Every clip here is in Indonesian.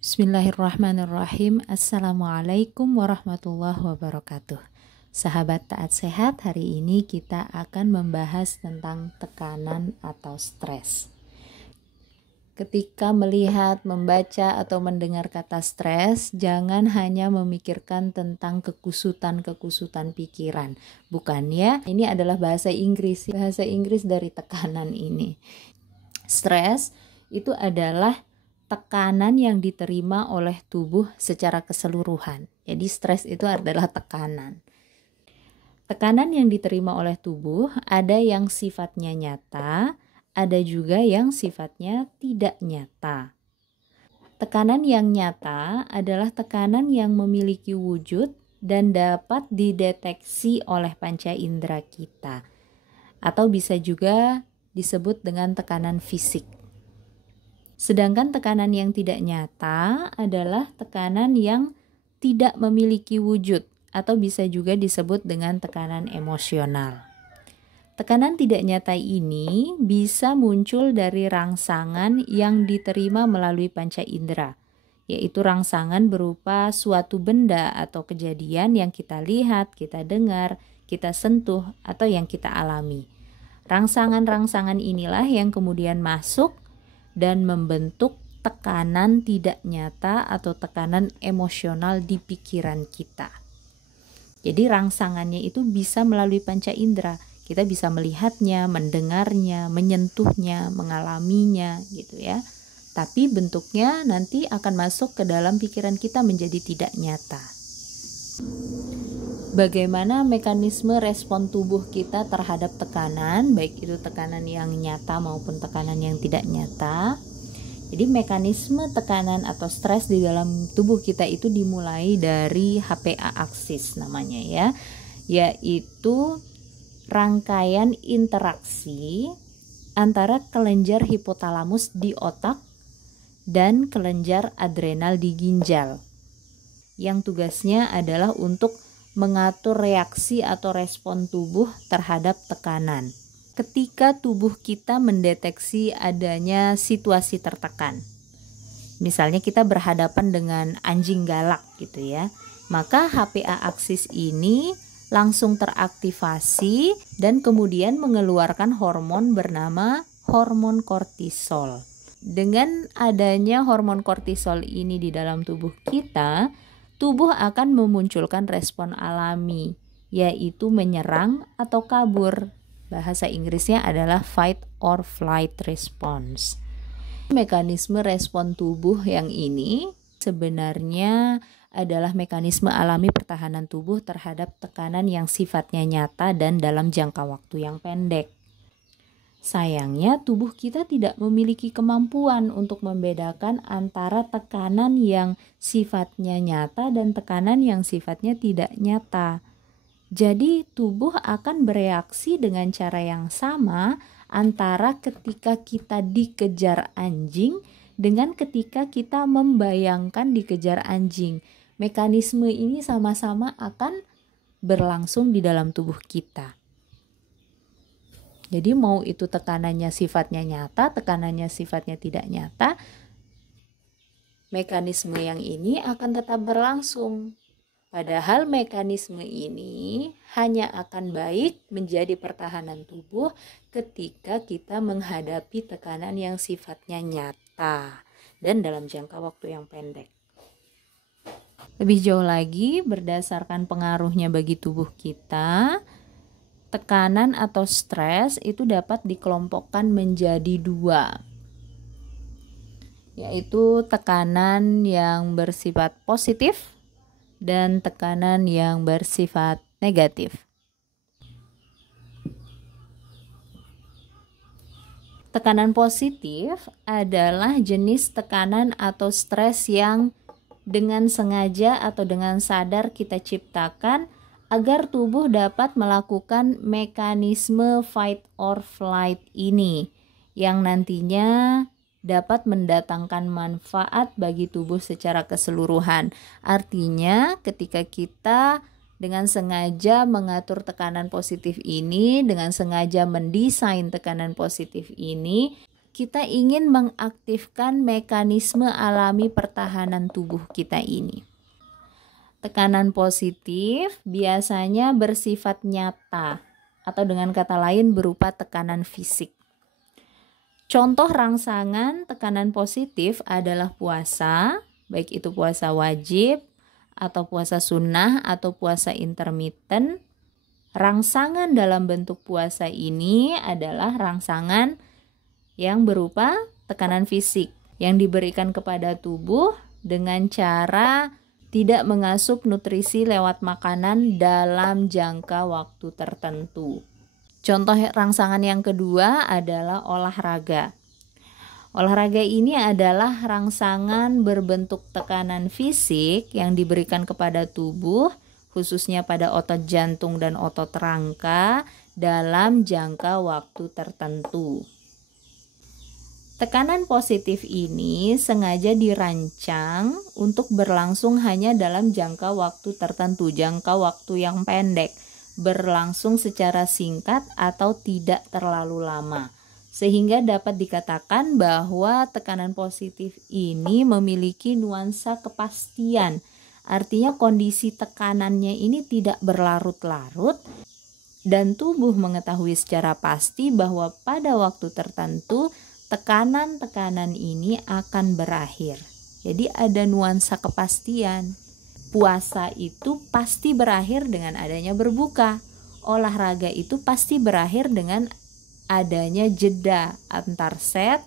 Bismillahirrahmanirrahim. Assalamualaikum warahmatullahi wabarakatuh. Sahabat taat sehat, hari ini kita akan membahas tentang tekanan atau stres. Ketika melihat, membaca, atau mendengar kata stres, jangan hanya memikirkan tentang kekusutan-kekusutan pikiran. Bukan ya, ini adalah bahasa Inggris dari tekanan ini. Stres itu adalah tekanan yang diterima oleh tubuh secara keseluruhan. Jadi stres itu adalah tekanan. Tekanan yang diterima oleh tubuh ada yang sifatnya nyata, ada juga yang sifatnya tidak nyata. Tekanan yang nyata adalah tekanan yang memiliki wujud dan dapat dideteksi oleh panca indera kita, atau bisa juga disebut dengan tekanan fisik. Sedangkan tekanan yang tidak nyata adalah tekanan yang tidak memiliki wujud atau bisa juga disebut dengan tekanan emosional. Tekanan tidak nyata ini bisa muncul dari rangsangan yang diterima melalui panca indera, yaitu rangsangan berupa suatu benda atau kejadian yang kita lihat, kita dengar, kita sentuh, atau yang kita alami. Rangsangan-rangsangan inilah yang kemudian masuk dan membentuk tekanan tidak nyata atau tekanan emosional di pikiran kita. Jadi rangsangannya itu bisa melalui panca indera. Kita bisa melihatnya, mendengarnya, menyentuhnya, mengalaminya gitu ya. Tapi bentuknya nanti akan masuk ke dalam pikiran kita menjadi tidak nyata. Bagaimana mekanisme respon tubuh kita terhadap tekanan, baik itu tekanan yang nyata maupun tekanan yang tidak nyata. Jadi mekanisme tekanan atau stres di dalam tubuh kita itu dimulai dari HPA aksis namanya ya, yaitu rangkaian interaksi antara kelenjar hipotalamus di otak dan kelenjar adrenal di ginjal, yang tugasnya adalah untuk mengatur reaksi atau respon tubuh terhadap tekanan. Ketika tubuh kita mendeteksi adanya situasi tertekan, misalnya kita berhadapan dengan anjing galak gitu ya, maka HPA aksis ini langsung teraktivasi dan kemudian mengeluarkan hormon bernama hormon kortisol. Dengan adanya hormon kortisol ini di dalam tubuh kita, tubuh akan memunculkan respon alami, yaitu menyerang atau kabur. Bahasa Inggrisnya adalah fight or flight response. Mekanisme respon tubuh yang ini sebenarnya adalah mekanisme alami pertahanan tubuh terhadap tekanan yang sifatnya nyata dan dalam jangka waktu yang pendek. Sayangnya tubuh kita tidak memiliki kemampuan untuk membedakan antara tekanan yang sifatnya nyata dan tekanan yang sifatnya tidak nyata. Jadi tubuh akan bereaksi dengan cara yang sama antara ketika kita dikejar anjing dengan ketika kita membayangkan dikejar anjing. Mekanisme ini sama-sama akan berlangsung di dalam tubuh kita. Jadi mau itu tekanannya sifatnya nyata, tekanannya sifatnya tidak nyata, mekanisme yang ini akan tetap berlangsung. Padahal mekanisme ini hanya akan baik menjadi pertahanan tubuh ketika kita menghadapi tekanan yang sifatnya nyata dan dalam jangka waktu yang pendek. Lebih jauh lagi, berdasarkan pengaruhnya bagi tubuh kita, tekanan atau stres itu dapat dikelompokkan menjadi dua, yaitu tekanan yang bersifat positif dan tekanan yang bersifat negatif. Tekanan positif adalah jenis tekanan atau stres yang dengan sengaja atau dengan sadar kita ciptakan agar tubuh dapat melakukan mekanisme fight or flight ini yang nantinya dapat mendatangkan manfaat bagi tubuh secara keseluruhan. Artinya ketika kita dengan sengaja mengatur tekanan positif ini, dengan sengaja mendesain tekanan positif ini, kita ingin mengaktifkan mekanisme alami pertahanan tubuh kita ini. Tekanan positif biasanya bersifat nyata atau dengan kata lain berupa tekanan fisik. Contoh rangsangan tekanan positif adalah puasa, baik itu puasa wajib atau puasa sunnah atau puasa intermittent. Rangsangan dalam bentuk puasa ini adalah rangsangan yang berupa tekanan fisik yang diberikan kepada tubuh dengan cara tidak mengasup nutrisi lewat makanan dalam jangka waktu tertentu. Contoh rangsangan yang kedua adalah olahraga. Olahraga ini adalah rangsangan berbentuk tekanan fisik yang diberikan kepada tubuh, khususnya pada otot jantung dan otot rangka dalam jangka waktu tertentu. Tekanan positif ini sengaja dirancang untuk berlangsung hanya dalam jangka waktu tertentu, jangka waktu yang pendek, berlangsung secara singkat atau tidak terlalu lama. Sehingga dapat dikatakan bahwa tekanan positif ini memiliki nuansa kepastian. Artinya kondisi tekanannya ini tidak berlarut-larut dan tubuh mengetahui secara pasti bahwa pada waktu tertentu tekanan-tekanan ini akan berakhir. Jadi ada nuansa kepastian. Puasa itu pasti berakhir dengan adanya berbuka. Olahraga itu pasti berakhir dengan adanya jeda antar set,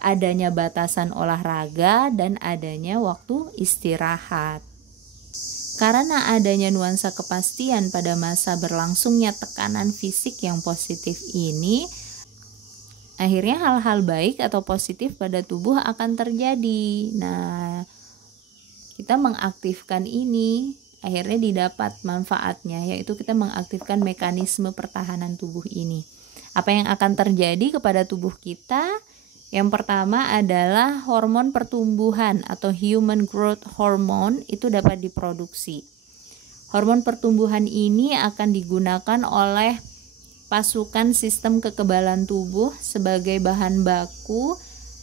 adanya batasan olahraga, dan adanya waktu istirahat. Karena adanya nuansa kepastian pada masa berlangsungnya tekanan fisik yang positif ini, akhirnya hal-hal baik atau positif pada tubuh akan terjadi. Nah, kita mengaktifkan ini, akhirnya didapat manfaatnya, yaitu kita mengaktifkan mekanisme pertahanan tubuh ini. Apa yang akan terjadi kepada tubuh kita? Yang pertama adalah hormon pertumbuhan atau human growth hormone itu dapat diproduksi. Hormon pertumbuhan ini akan digunakan oleh pasukan sistem kekebalan tubuh sebagai bahan baku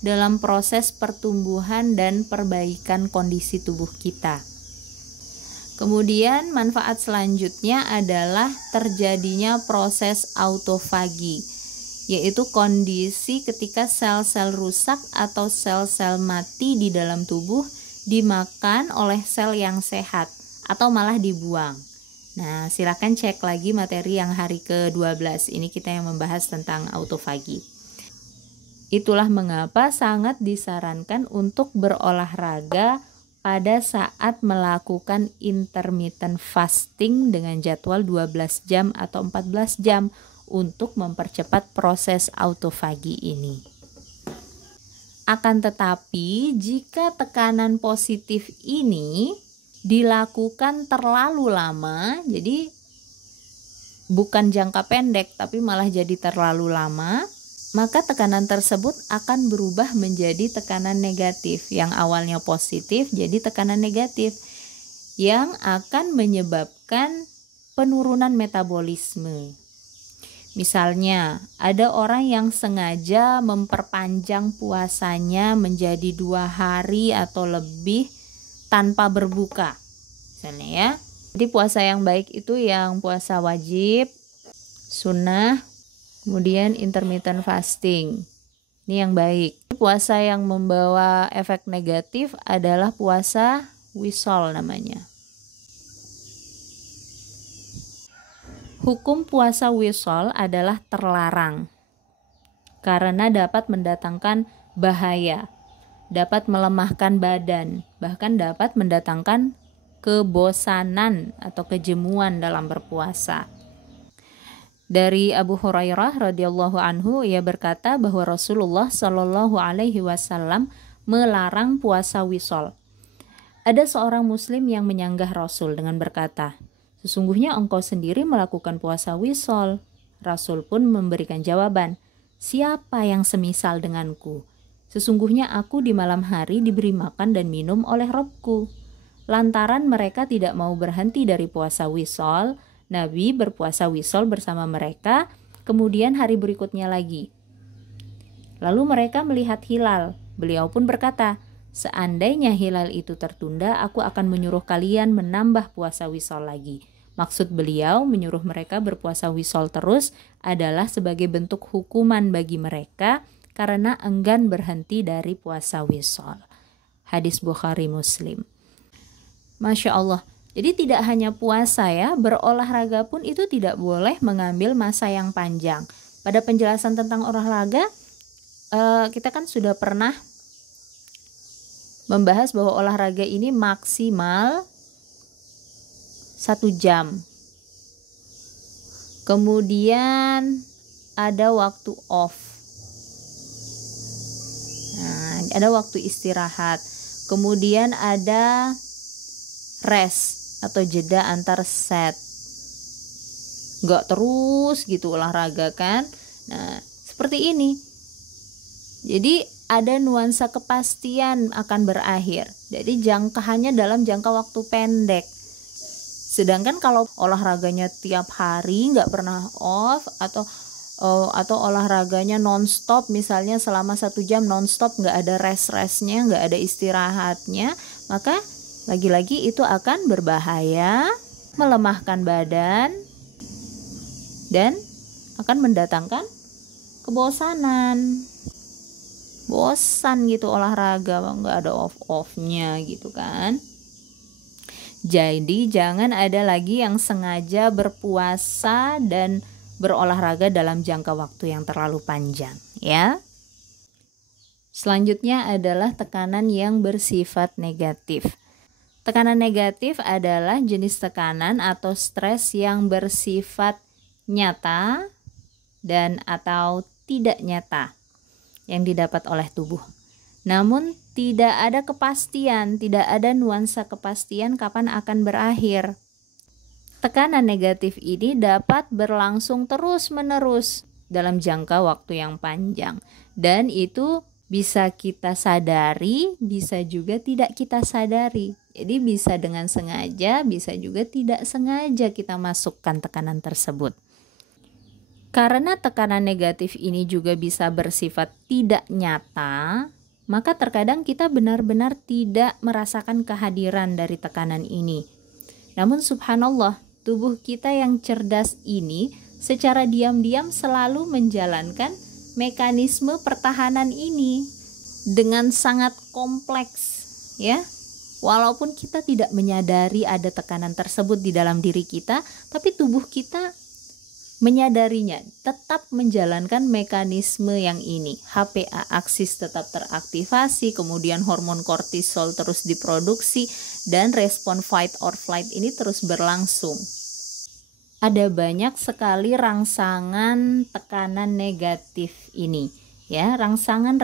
dalam proses pertumbuhan dan perbaikan kondisi tubuh kita. Kemudian manfaat selanjutnya adalah terjadinya proses autofagi, yaitu kondisi ketika sel-sel rusak atau sel-sel mati di dalam tubuh dimakan oleh sel yang sehat atau malah dibuang. Nah, silakan cek lagi materi yang hari ke-12. Ini kita yang membahas tentang autofagi. Itulah mengapa sangat disarankan untuk berolahraga pada saat melakukan intermittent fasting dengan jadwal 12 jam atau 14 jam untuk mempercepat proses autofagi ini. Akan tetapi, jika tekanan positif ini dilakukan terlalu lama, jadi bukan jangka pendek tapi malah jadi terlalu lama, maka tekanan tersebut akan berubah menjadi tekanan negatif. Yang awalnya positif jadi tekanan negatif yang akan menyebabkan penurunan metabolisme. Misalnya, ada orang yang sengaja memperpanjang puasanya menjadi 2 hari atau lebih tanpa berbuka, misalnya ya. Jadi puasa yang baik itu yang puasa wajib, sunnah, kemudian intermittent fasting. Ini yang baik. Puasa yang membawa efek negatif adalah puasa wisol namanya. Hukum puasa wisol adalah terlarang karena dapat mendatangkan bahaya, dapat melemahkan badan, bahkan dapat mendatangkan kebosanan atau kejemuan dalam berpuasa. Dari Abu Hurairah radhiyallahu anhu, ia berkata bahwa Rasulullah shallallahu alaihi wasallam melarang puasa wisol. Ada seorang muslim yang menyanggah Rasul dengan berkata, "Sesungguhnya engkau sendiri melakukan puasa wisol." Rasul pun memberikan jawaban, "Siapa yang semisal denganku? Sesungguhnya aku di malam hari diberi makan dan minum oleh Robku." Lantaran mereka tidak mau berhenti dari puasa wisol, Nabi berpuasa wisol bersama mereka, kemudian hari berikutnya lagi. Lalu mereka melihat hilal. Beliau pun berkata, seandainya hilal itu tertunda, aku akan menyuruh kalian menambah puasa wisol lagi. Maksud beliau menyuruh mereka berpuasa wisol terus adalah sebagai bentuk hukuman bagi mereka karena enggan berhenti dari puasa wisol. Hadis Bukhari Muslim. Masya Allah. Jadi tidak hanya puasa ya, berolahraga pun itu tidak boleh mengambil masa yang panjang. Pada penjelasan tentang olahraga, kita kan sudah pernah membahas bahwa olahraga ini maksimal 1 jam. Kemudian ada waktu off. Nah, ada waktu istirahat. Kemudian ada rest atau jeda antar set. Nggak terus gitu olahraga kan. Nah, seperti ini. Jadi ada nuansa kepastian akan berakhir. Jadi hanya dalam jangka waktu pendek. Sedangkan kalau olahraganya tiap hari nggak pernah off atau olahraganya nonstop, misalnya selama 1 jam nonstop, nggak ada rest-restnya, nggak ada istirahatnya, maka lagi-lagi itu akan berbahaya, melemahkan badan, dan akan mendatangkan kebosanan. Bosan gitu olahraga, nggak ada off-offnya gitu kan. Jadi jangan ada lagi yang sengaja berpuasa dan berolahraga dalam jangka waktu yang terlalu panjang ya. Selanjutnya adalah tekanan yang bersifat negatif. Tekanan negatif adalah jenis tekanan atau stres yang bersifat nyata dan atau tidak nyata yang didapat oleh tubuh. Namun tidak ada kepastian, tidak ada nuansa kepastian kapan akan berakhir. Tekanan negatif ini dapat berlangsung terus-menerus dalam jangka waktu yang panjang. Dan itu bisa kita sadari, bisa juga tidak kita sadari. Jadi bisa dengan sengaja, bisa juga tidak sengaja kita masukkan tekanan tersebut. Karena tekanan negatif ini juga bisa bersifat tidak nyata, maka terkadang kita benar-benar tidak merasakan kehadiran dari tekanan ini. Namun subhanallah, tubuh kita yang cerdas ini secara diam-diam selalu menjalankan mekanisme pertahanan ini dengan sangat kompleks ya. Walaupun kita tidak menyadari ada tekanan tersebut di dalam diri kita, tapi tubuh kita menyadarinya, tetap menjalankan mekanisme yang ini. HPA aksis tetap teraktivasi, kemudian hormon kortisol terus diproduksi, dan respon fight or flight ini terus berlangsung. Ada banyak sekali rangsangan tekanan negatif ini. Ya, rangsangan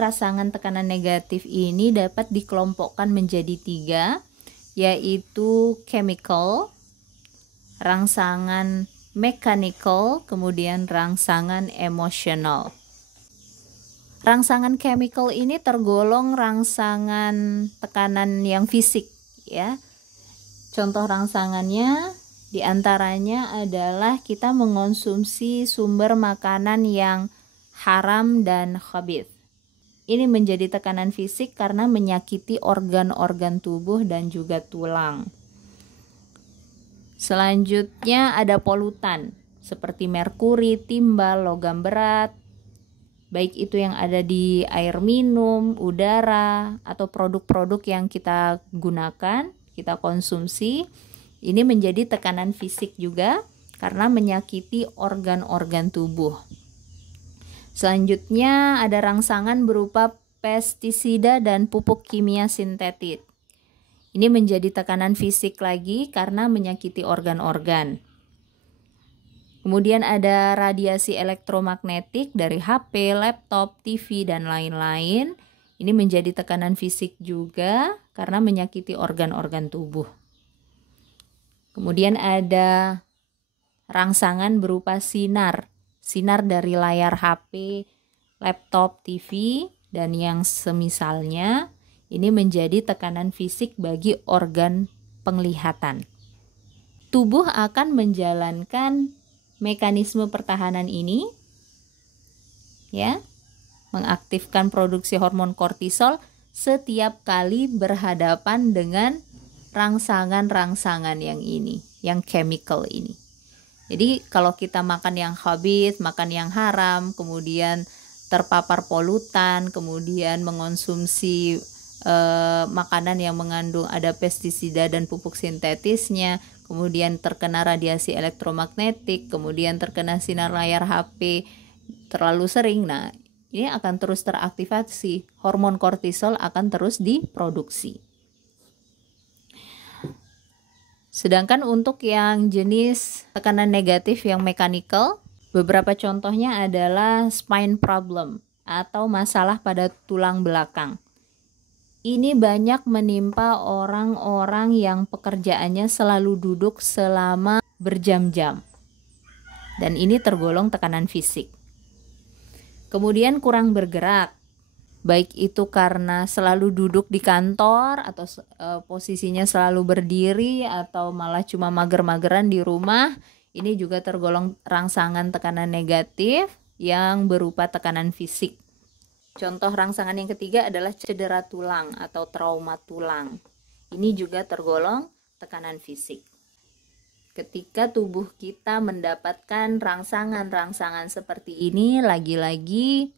tekanan negatif ini dapat dikelompokkan menjadi 3, yaitu chemical, rangsangan mechanical, kemudian rangsangan emosional. Rangsangan chemical ini tergolong rangsangan tekanan yang fisik ya. Contoh rangsangannya diantaranya adalah kita mengonsumsi sumber makanan yang haram dan khabith. Ini menjadi tekanan fisik karena menyakiti organ-organ tubuh dan juga tulang. Selanjutnya ada polutan seperti merkuri, timbal, logam berat, baik itu yang ada di air minum, udara, atau produk-produk yang kita gunakan, kita konsumsi. Ini menjadi tekanan fisik juga karena menyakiti organ-organ tubuh. Selanjutnya ada rangsangan berupa pestisida dan pupuk kimia sintetik. Ini menjadi tekanan fisik lagi karena menyakiti organ-organ. Kemudian ada radiasi elektromagnetik dari HP, laptop, TV, dan lain-lain. Ini menjadi tekanan fisik juga karena menyakiti organ-organ tubuh. Kemudian ada rangsangan berupa sinar dari layar HP, laptop, TV, dan yang semisalnya. Ini menjadi tekanan fisik bagi organ penglihatan. Tubuh akan menjalankan mekanisme pertahanan ini ya mengaktifkan produksi hormon kortisol setiap kali berhadapan dengan rangsangan-rangsangan yang ini, yang chemical ini. Jadi kalau kita makan yang khabith, makan yang haram, kemudian terpapar polutan, kemudian mengonsumsi makanan yang mengandung ada pestisida dan pupuk sintetisnya, kemudian terkena radiasi elektromagnetik, kemudian terkena sinar layar HP terlalu sering, nah ini akan terus teraktivasi, hormon kortisol akan terus diproduksi. Sedangkan untuk yang jenis tekanan negatif yang mechanical, beberapa contohnya adalah spine problem atau masalah pada tulang belakang. Ini banyak menimpa orang-orang yang pekerjaannya selalu duduk selama berjam-jam. Dan ini tergolong tekanan fisik. Kemudian kurang bergerak, baik itu karena selalu duduk di kantor atau posisinya selalu berdiri atau malah cuma mager-mageran di rumah. Ini juga tergolong rangsangan tekanan negatif yang berupa tekanan fisik. Contoh rangsangan yang ketiga adalah cedera tulang atau trauma tulang. Ini juga tergolong tekanan fisik. Ketika tubuh kita mendapatkan rangsangan-rangsangan seperti ini, lagi-lagi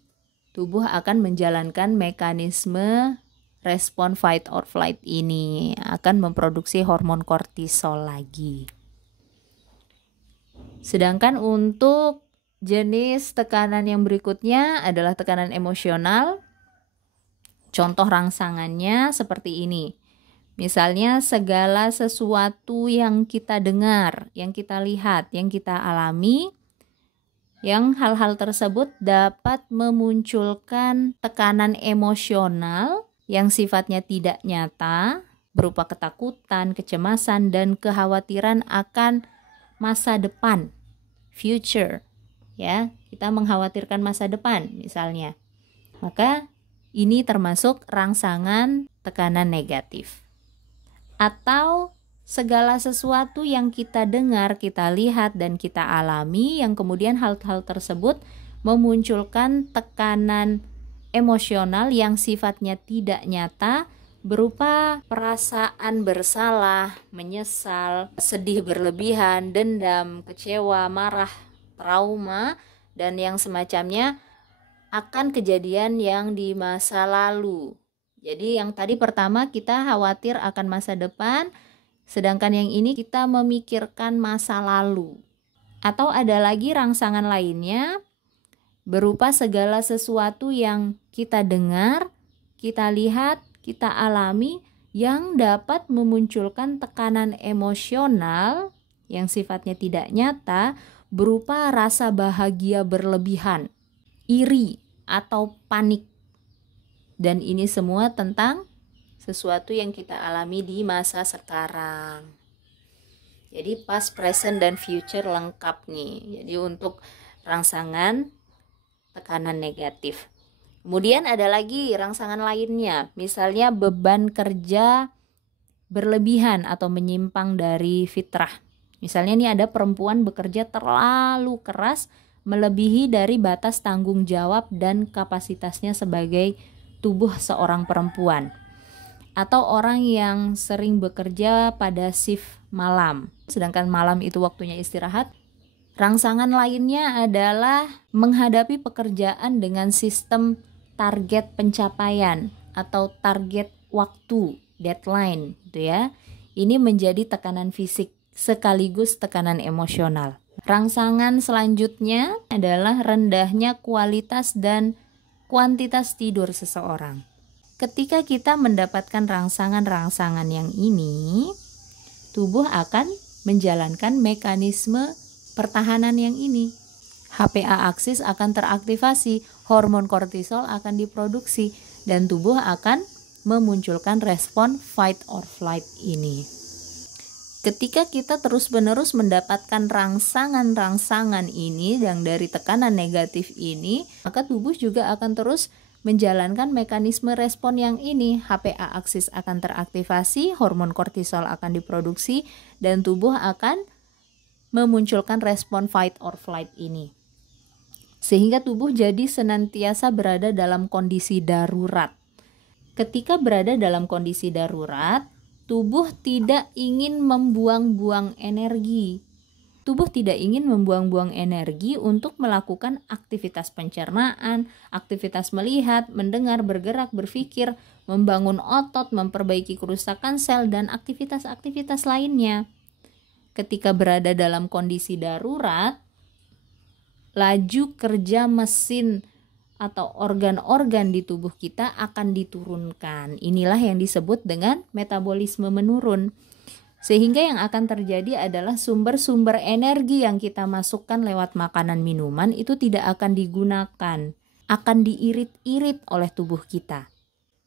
tubuh akan menjalankan mekanisme respon fight or flight ini, akan memproduksi hormon kortisol lagi. Sedangkan untuk jenis tekanan yang berikutnya adalah tekanan emosional. Contoh rangsangannya seperti ini. Misalnya segala sesuatu yang kita dengar, yang kita lihat, yang kita alami, yang hal-hal tersebut dapat memunculkan tekanan emosional yang sifatnya tidak nyata, berupa ketakutan, kecemasan, dan kekhawatiran akan masa depan, future. Ya, kita mengkhawatirkan masa depan misalnya. Maka ini termasuk rangsangan tekanan negatif. Atau segala sesuatu yang kita dengar, kita lihat, dan kita alami yang kemudian hal-hal tersebut memunculkan tekanan emosional yang sifatnya tidak nyata berupa perasaan bersalah, menyesal, sedih berlebihan, dendam, kecewa, marah, trauma, dan yang semacamnya akan kejadian yang di masa lalu. Jadi yang tadi pertama kita khawatir akan masa depan, sedangkan yang ini kita memikirkan masa lalu. Atau ada lagi rangsangan lainnya berupa segala sesuatu yang kita dengar, kita lihat, kita alami yang dapat memunculkan tekanan emosional yang sifatnya tidak nyata berupa rasa bahagia berlebihan, iri, atau panik. Dan ini semua tentang sesuatu yang kita alami di masa sekarang. Jadi past, present, dan future lengkap nih. Jadi untuk rangsangan tekanan negatif. Kemudian ada lagi rangsangan lainnya. Misalnya beban kerja berlebihan atau menyimpang dari fitrah. Misalnya nih ada perempuan bekerja terlalu keras, melebihi dari batas tanggung jawab dan kapasitasnya sebagai tubuh seorang perempuan. Atau orang yang sering bekerja pada shift malam, sedangkan malam itu waktunya istirahat. Rangsangan lainnya adalah menghadapi pekerjaan dengan sistem target pencapaian atau target waktu, deadline gitu ya. Ini menjadi tekanan fisik sekaligus tekanan emosional. Rangsangan selanjutnya adalah rendahnya kualitas dan kuantitas tidur seseorang. Ketika kita mendapatkan rangsangan-rangsangan yang ini, tubuh akan menjalankan mekanisme pertahanan yang ini. HPA aksis akan teraktivasi, hormon kortisol akan diproduksi, dan tubuh akan memunculkan respon fight or flight ini. Ketika kita terus-menerus mendapatkan rangsangan-rangsangan ini yang dari tekanan negatif ini, maka tubuh juga akan terus menjalankan mekanisme respon yang ini. HPA aksis akan teraktivasi, hormon kortisol akan diproduksi, dan tubuh akan memunculkan respon fight or flight ini. sehingga tubuh jadi senantiasa berada dalam kondisi darurat. Ketika berada dalam kondisi darurat, tubuh tidak ingin membuang-buang energi. Tubuh tidak ingin membuang-buang energi untuk melakukan aktivitas pencernaan, aktivitas melihat, mendengar, bergerak, berpikir, membangun otot, memperbaiki kerusakan sel, dan aktivitas-aktivitas lainnya. Ketika berada dalam kondisi darurat, laju kerja mesin atau organ-organ di tubuh kita akan diturunkan. Inilah yang disebut dengan metabolisme menurun. Sehingga yang akan terjadi adalah sumber-sumber energi yang kita masukkan lewat makanan minuman itu tidak akan digunakan, akan diirit-irit oleh tubuh kita.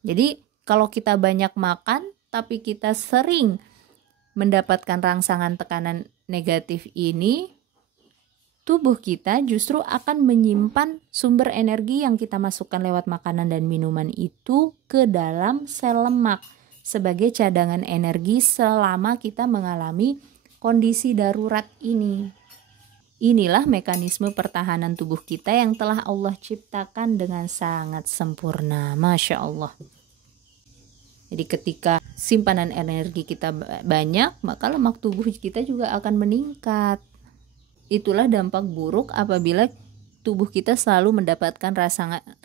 Jadi kalau kita banyak makan tapi kita sering mendapatkan rangsangan tekanan negatif ini, tubuh kita justru akan menyimpan sumber energi yang kita masukkan lewat makanan dan minuman itu ke dalam sel lemak sebagai cadangan energi selama kita mengalami kondisi darurat ini. Inilah mekanisme pertahanan tubuh kita yang telah Allah ciptakan dengan sangat sempurna. Masya Allah. Jadi ketika simpanan energi kita banyak, maka lemak tubuh kita juga akan meningkat. Itulah dampak buruk apabila tubuh kita selalu mendapatkan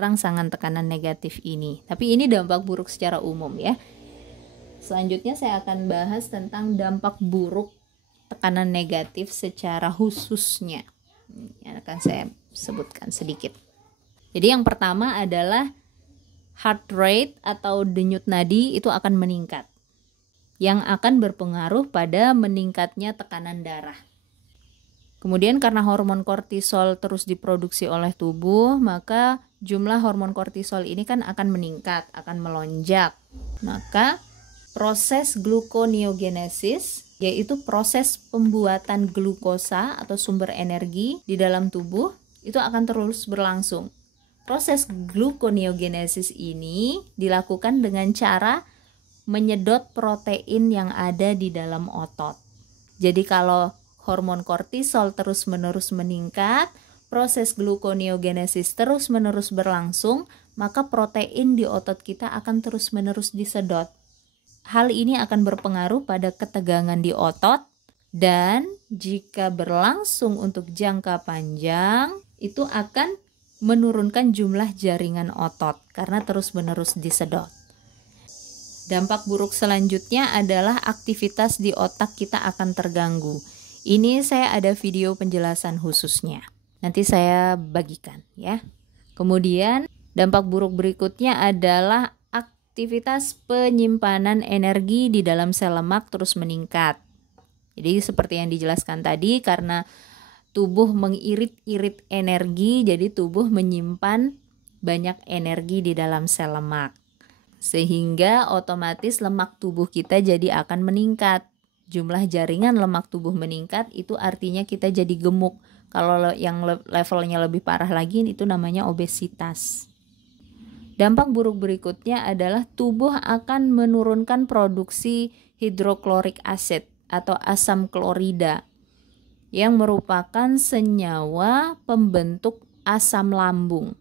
rangsangan tekanan negatif ini. Tapi ini dampak buruk secara umum ya. Selanjutnya saya akan bahas tentang dampak buruk tekanan negatif secara khususnya. Yang akan saya sebutkan sedikit. Jadi yang pertama adalah heart rate atau denyut nadi itu akan meningkat. Yang akan berpengaruh pada meningkatnya tekanan darah. Kemudian karena hormon kortisol terus diproduksi oleh tubuh, maka jumlah hormon kortisol ini kan akan meningkat, akan melonjak. Maka proses gluconeogenesis, yaitu proses pembuatan glukosa atau sumber energi di dalam tubuh, itu akan terus berlangsung. Proses gluconeogenesis ini dilakukan dengan cara menyedot protein yang ada di dalam otot. Jadi kalau hormon kortisol terus-menerus meningkat, proses gluconeogenesis terus-menerus berlangsung, maka protein di otot kita akan terus-menerus disedot. Hal ini akan berpengaruh pada ketegangan di otot dan jika berlangsung untuk jangka panjang itu akan menurunkan jumlah jaringan otot karena terus-menerus disedot. Dampak buruk selanjutnya adalah aktivitas di otak kita akan terganggu. Ini saya ada video penjelasan khususnya. Nanti saya bagikan ya. Kemudian dampak buruk berikutnya adalah aktivitas penyimpanan energi di dalam sel lemak terus meningkat. Jadi seperti yang dijelaskan tadi, karena tubuh mengirit-irit energi, jadi tubuh menyimpan banyak energi di dalam sel lemak. Sehingga otomatis lemak tubuh kita jadi akan meningkat. Jumlah jaringan lemak tubuh meningkat, itu artinya kita jadi gemuk. Kalau yang levelnya lebih parah lagi, itu namanya obesitas. Dampak buruk berikutnya adalah tubuh akan menurunkan produksi hidroklorik acid atau asam klorida yang merupakan senyawa pembentuk asam lambung.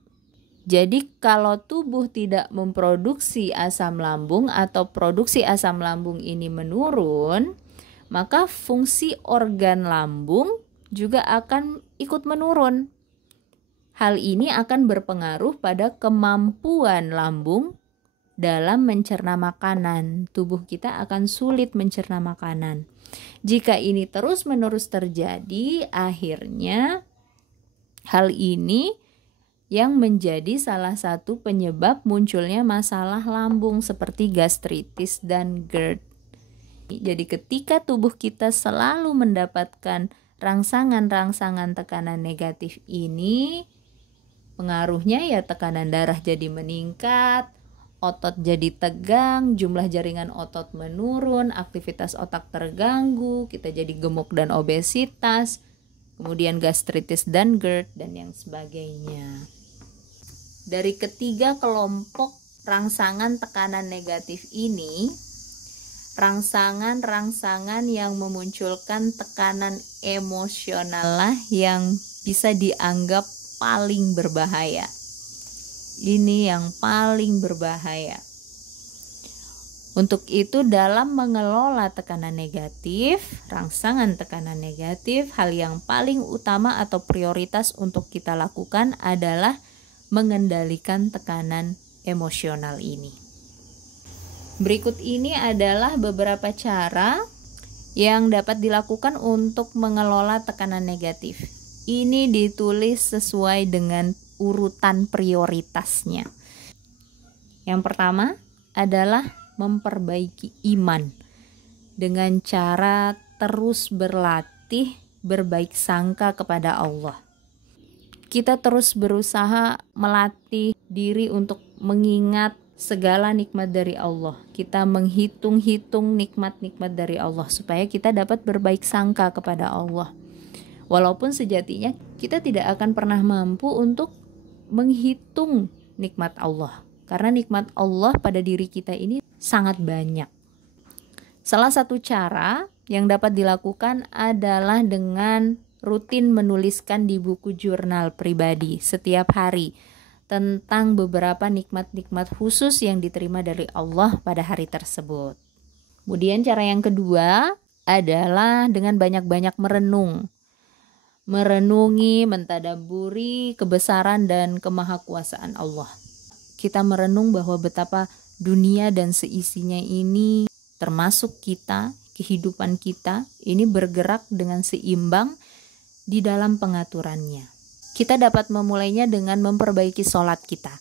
Jadi kalau tubuh tidak memproduksi asam lambung atau produksi asam lambung ini menurun, maka fungsi organ lambung juga akan ikut menurun. Hal ini akan berpengaruh pada kemampuan lambung dalam mencerna makanan. Tubuh kita akan sulit mencerna makanan. Jika ini terus-menerus terjadi, akhirnya hal ini yang menjadi salah satu penyebab munculnya masalah lambung seperti gastritis dan GERD. Jadi ketika tubuh kita selalu mendapatkan rangsangan-rangsangan tekanan negatif ini, pengaruhnya ya tekanan darah jadi meningkat, otot jadi tegang, jumlah jaringan otot menurun, aktivitas otak terganggu, kita jadi gemuk dan obesitas, kemudian gastritis dan GERD dan yang sebagainya. Dari ketiga kelompok rangsangan tekanan negatif ini, rangsangan-rangsangan yang memunculkan tekanan emosional lah yang bisa dianggap paling berbahaya. Ini yang paling berbahaya. Untuk itu dalam mengelola tekanan negatif, rangsangan tekanan negatif, hal yang paling utama atau prioritas untuk kita lakukan adalah mengendalikan tekanan emosional ini. Berikut ini adalah beberapa cara yang dapat dilakukan untuk mengelola tekanan negatif. Ini ditulis sesuai dengan urutan prioritasnya. Yang pertama adalah memperbaiki iman dengan cara terus berlatih berbaik sangka kepada Allah. Kita terus berusaha melatih diri untuk mengingat segala nikmat dari Allah. Kita menghitung-hitung nikmat-nikmat dari Allah supaya kita dapat berbaik sangka kepada Allah. Walaupun sejatinya kita tidak akan pernah mampu untuk menghitung nikmat Allah. Karena nikmat Allah pada diri kita ini sangat banyak. Salah satu cara yang dapat dilakukan adalah dengan rutin menuliskan di buku jurnal pribadi setiap hari tentang beberapa nikmat-nikmat khusus yang diterima dari Allah pada hari tersebut. Kemudian cara yang kedua adalah dengan banyak-banyak merenung. Merenungi, mentadabburi kebesaran dan kemahakuasaan Allah. Kita merenung bahwa betapa dunia dan seisinya ini termasuk kita, kehidupan kita ini bergerak dengan seimbang di dalam pengaturannya. Kita dapat memulainya dengan memperbaiki sholat kita.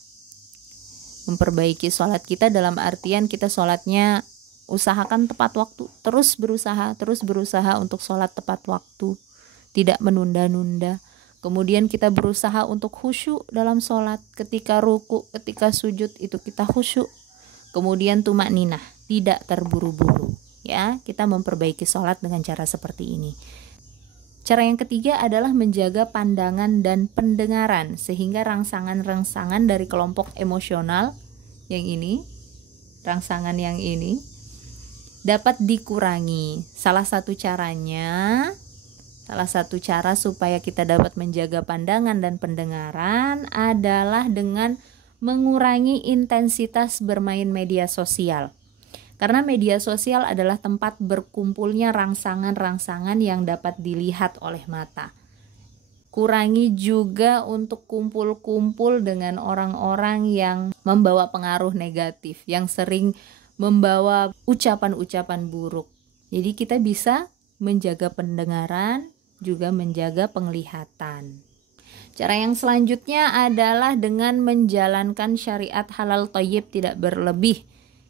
Memperbaiki sholat kita dalam artian kita sholatnya usahakan tepat waktu. Terus berusaha untuk sholat tepat waktu. Tidak menunda-nunda. Kemudian kita berusaha untuk khusyuk dalam sholat. Ketika ruku, ketika sujud itu kita khusyuk. Kemudian tumakninah, tidak terburu-buru. Ya, kita memperbaiki sholat dengan cara seperti ini. Cara yang ketiga adalah menjaga pandangan dan pendengaran sehingga rangsangan-rangsangan dari kelompok emosional yang ini, rangsangan yang ini dapat dikurangi. Salah satu cara supaya kita dapat menjaga pandangan dan pendengaran adalah dengan mengurangi intensitas bermain media sosial. Karena media sosial adalah tempat berkumpulnya rangsangan-rangsangan yang dapat dilihat oleh mata. Kurangi juga untuk kumpul-kumpul dengan orang-orang yang membawa pengaruh negatif, yang sering membawa ucapan-ucapan buruk. Jadi kita bisa menjaga pendengaran, juga menjaga penglihatan. Cara yang selanjutnya adalah dengan menjalankan syariat halal thayyib tidak berlebih.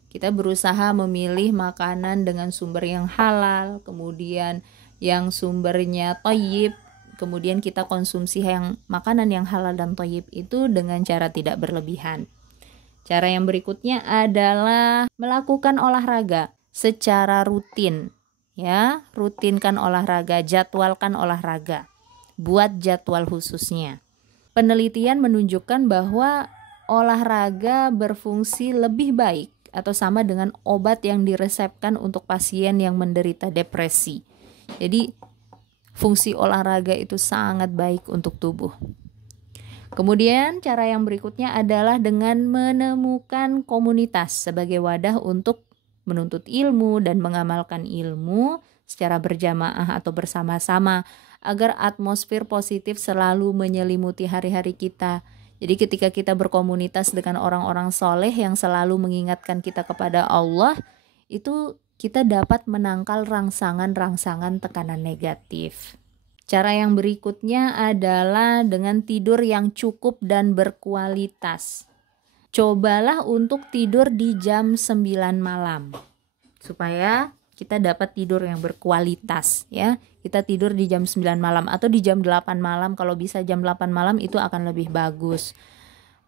Kita berusaha memilih makanan dengan sumber yang halal, kemudian yang sumbernya thayyib, kemudian kita konsumsi makanan yang halal dan thayyib itu dengan cara tidak berlebihan. Cara yang berikutnya adalah melakukan olahraga secara rutin. Ya, rutinkan olahraga, jadwalkan olahraga. Buat jadwal khususnya. Penelitian menunjukkan bahwa olahraga berfungsi lebih baik atau sama dengan obat yang diresepkan untuk pasien yang menderita depresi. Jadi fungsi olahraga itu sangat baik untuk tubuh. Kemudian cara yang berikutnya adalah dengan menemukan komunitas sebagai wadah untuk menuntut ilmu dan mengamalkan ilmu secara berjamaah atau bersama-sama agar atmosfer positif selalu menyelimuti hari-hari kita. Jadi ketika kita berkomunitas dengan orang-orang soleh yang selalu mengingatkan kita kepada Allah, itu kita dapat menangkal rangsangan-rangsangan tekanan negatif. Cara yang berikutnya adalah dengan tidur yang cukup dan berkualitas. Cobalah untuk tidur di jam 9 malam supaya kita dapat tidur yang berkualitas ya. Kita tidur di jam 9 malam atau di jam 8 malam, kalau bisa jam 8 malam itu akan lebih bagus.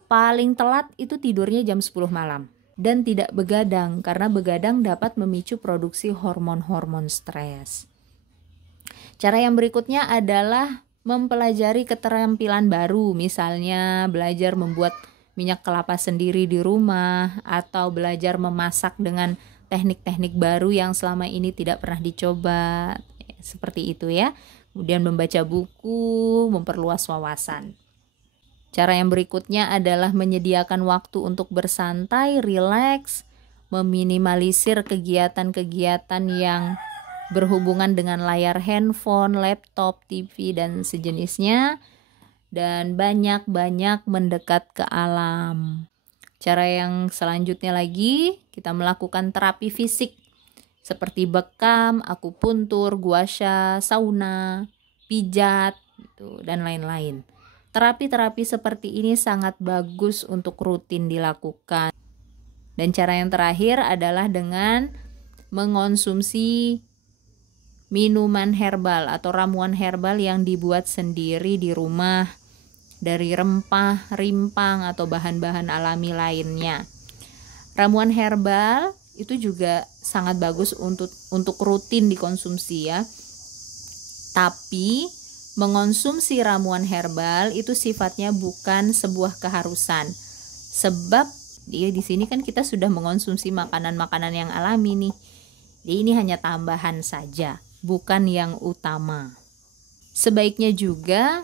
Paling telat itu tidurnya jam 10 malam dan tidak begadang karena begadang dapat memicu produksi hormon-hormon stres. Cara yang berikutnya adalah mempelajari keterampilan baru, misalnya belajar membuat minyak kelapa sendiri di rumah atau belajar memasak dengan teknik-teknik baru yang selama ini tidak pernah dicoba, seperti itu ya. Kemudian membaca buku, memperluas wawasan. Cara yang berikutnya adalah menyediakan waktu untuk bersantai, rileks, meminimalisir kegiatan-kegiatan yang berhubungan dengan layar handphone, laptop, TV, dan sejenisnya, dan banyak-banyak mendekat ke alam. Cara yang selanjutnya lagi, kita melakukan terapi fisik seperti bekam, akupuntur, guasha, sauna, pijat, gitu, dan lain-lain. Terapi-terapi seperti ini sangat bagus untuk rutin dilakukan. Dan cara yang terakhir adalah dengan mengonsumsi minuman herbal atau ramuan herbal yang dibuat sendiri di rumah dari rempah, rimpang, atau bahan-bahan alami lainnya. Ramuan herbal itu juga sangat bagus untuk rutin dikonsumsi ya. Tapi mengonsumsi ramuan herbal itu sifatnya bukan sebuah keharusan. Sebab di sini kan kita sudah mengonsumsi makanan-makanan yang alami nih. Jadi ini hanya tambahan saja, bukan yang utama. Sebaiknya juga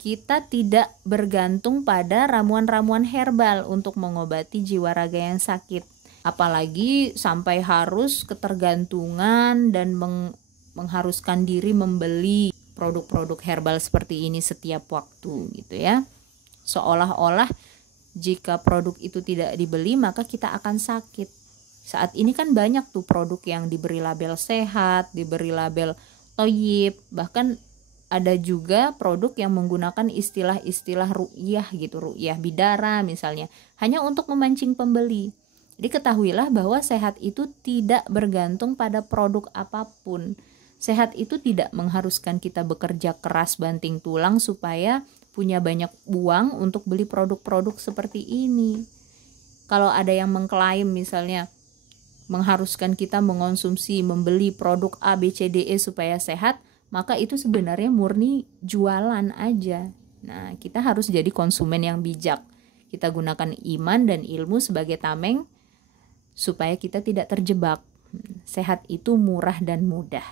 kita tidak bergantung pada ramuan-ramuan herbal untuk mengobati jiwa raga yang sakit. Apalagi sampai harus ketergantungan dan mengharuskan diri membeli produk-produk herbal seperti ini setiap waktu gitu ya. Seolah-olah jika produk itu tidak dibeli maka kita akan sakit. Saat ini kan banyak tuh produk yang diberi label sehat, diberi label thayyib, bahkan ada juga produk yang menggunakan istilah-istilah ru'yah gitu, ru'yah bidara misalnya, hanya untuk memancing pembeli. Jadi ketahuilah bahwa sehat itu tidak bergantung pada produk apapun. Sehat itu tidak mengharuskan kita bekerja keras banting tulang supaya punya banyak uang untuk beli produk-produk seperti ini. Kalau ada yang mengklaim misalnya mengharuskan kita mengonsumsi, membeli produk A, B, C, D, E supaya sehat, maka itu sebenarnya murni jualan aja. Nah, kita harus jadi konsumen yang bijak. Kita gunakan iman dan ilmu sebagai tameng supaya kita tidak terjebak. Sehat itu murah dan mudah.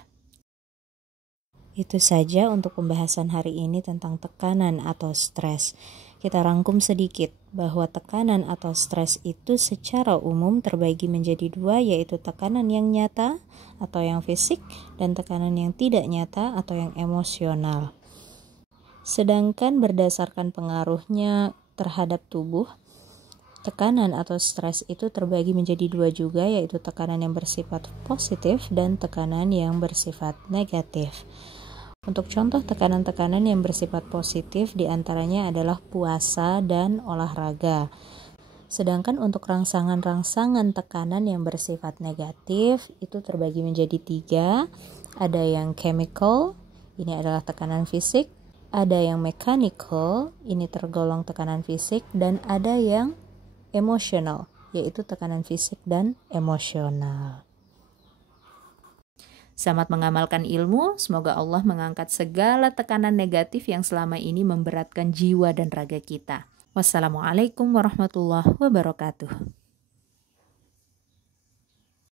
Itu saja untuk pembahasan hari ini tentang tekanan atau stres. Kita rangkum sedikit bahwa tekanan atau stres itu secara umum terbagi menjadi dua, yaitu tekanan yang nyata atau yang fisik dan tekanan yang tidak nyata atau yang emosional. Sedangkan berdasarkan pengaruhnya terhadap tubuh, tekanan atau stres itu terbagi menjadi dua juga, yaitu tekanan yang bersifat positif dan tekanan yang bersifat negatif. Untuk contoh tekanan-tekanan yang bersifat positif diantaranya adalah puasa dan olahraga. Sedangkan untuk rangsangan-rangsangan tekanan yang bersifat negatif itu terbagi menjadi tiga. Ada yang chemical, ini adalah tekanan fisik. Ada yang mechanical, ini tergolong tekanan fisik. Dan ada yang emotional, yaitu tekanan fisik dan emosional. Selamat mengamalkan ilmu, semoga Allah mengangkat segala tekanan negatif yang selama ini memberatkan jiwa dan raga kita. Wassalamualaikum warahmatullahi wabarakatuh.